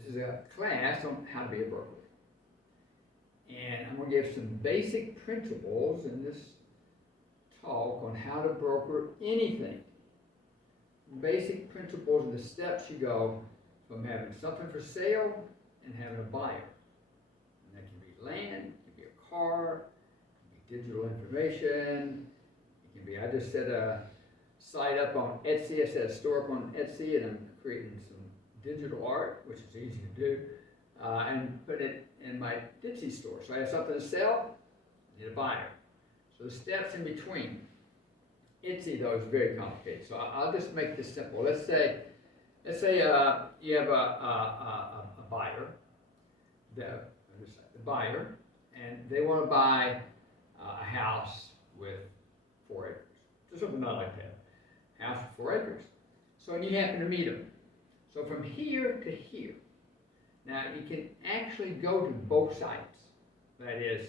This is a class on how to be a broker. And I'm going to give some basic principles in this talk on how to broker anything. Basic principles are the steps you go from having something for sale and having a buyer. And that can be land, it can be a car, it can be digital information, it can be, I just set a site up on Etsy, I set a store up on Etsy, and I'm creating some digital art, which is easy to do, and put it in my Etsy store. So I have something to sell, I need a buyer. So the steps in between. Etsy, though, is very complicated. So I'll just make this simple. Let's say you have a buyer, the buyer, and they want to buy a house with 4 acres. Just something not like that. House with 4 acres. So and you happen to meet them. So from here to here. Now you can actually go to both sides. That is,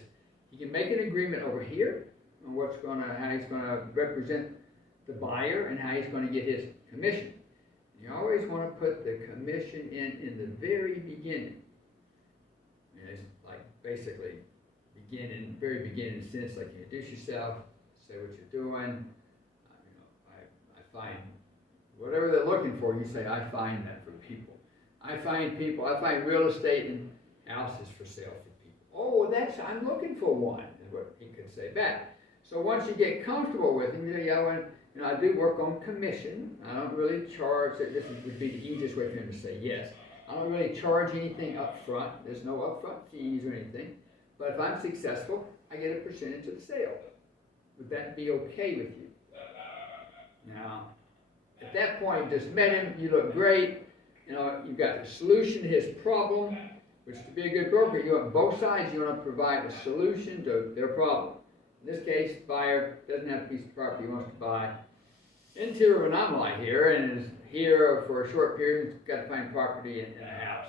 you can make an agreement over here on how he's going to represent the buyer and how he's going to get his commission. You always want to put the commission in the very beginning. And it's like basically very beginning sense, like you introduce yourself, say what you're doing. I find whatever they're looking for, you say, I find that for people. I find real estate and houses for sale for people. Oh, I'm looking for one, is what he could say back. So once you get comfortable with him, I do work on commission. I don't really charge, this would be the easiest way for him to say yes. I don't really charge anything up front. There's no upfront fees or anything. But if I'm successful, I get a percentage of the sale. Would that be okay with you? Now, at that point, you just met him, you look great, you've got the solution to his problem, which to be a good broker, you want both sides, you want to provide a solution to their problem. In this case, buyer doesn't have a piece of property he wants to buy. Interior anomaly here, and is here for a short period, he's got to find property in a house.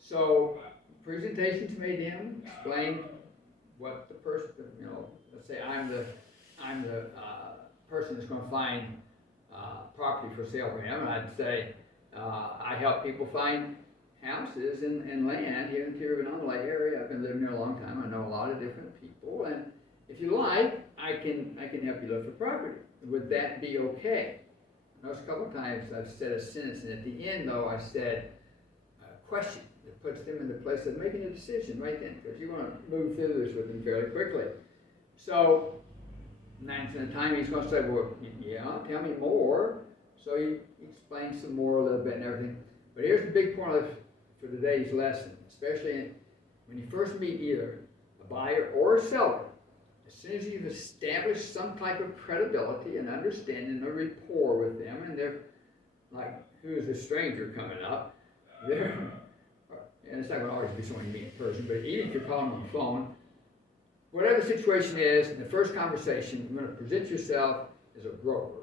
So, presentations made to him, explain what the person, let's say I'm the person that's going to find property for sale for him, and I'd say, I help people find houses and land here in the Tirvanamala area. I've been living here a long time. I know a lot of different people, and if you like, I can help you look for property. Would that be okay? I notice a couple of times I've said a sentence, and at the end, though, I said a question that puts them in the place of making a decision right then, because you want to move through this with them fairly quickly. So 9% of the time, he's going to say, well, yeah, tell me more. So he explains some more a little bit and everything. But here's the big point for today's lesson, especially when you first meet either a buyer or a seller. As soon as you've established some type of credibility and understanding or rapport with them, and they're like, who is this stranger coming up? And it's not going to always be someone you meet in person, but even if you're calling on the phone, whatever the situation is, in the first conversation, you're going to present yourself as a broker.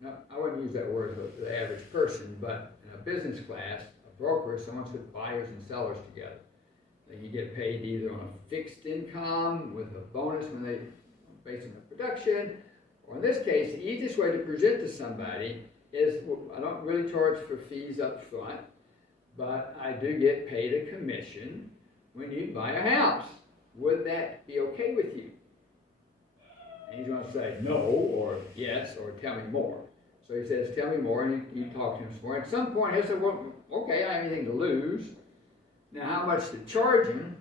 Now, I wouldn't use that word for the average person, but in a business class, a broker is someone who puts buyers and sellers together. You get paid either on a fixed income with a bonus when they based on the production, or in this case, the easiest way to present to somebody is, well, I don't really charge for fees up front, but I do get paid a commission when you buy a house. Would that be okay with you? And he's going to say no, or yes, or tell me more. So he says, tell me more, and you talk to him some more. At some point, he'll say, well, okay, I have anything to lose. Now, how much to charge him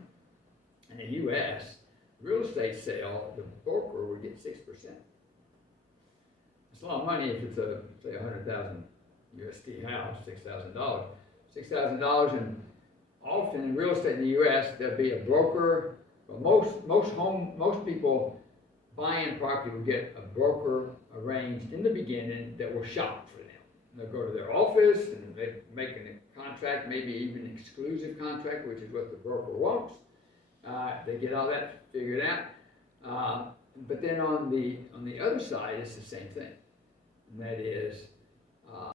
in the U.S. real estate sale, the broker would get 6%. It's a lot of money if it's a, say, $100,000 USD house, $6,000. $6,000, and often in real estate in the U.S., there'll be a broker. Well, most people buying property will get a broker arranged in the beginning that will shop for them. They'll go to their office and they make a contract, maybe even an exclusive contract, which is what the broker wants. They get all that figured out. But then on the other side, it's the same thing. And that is,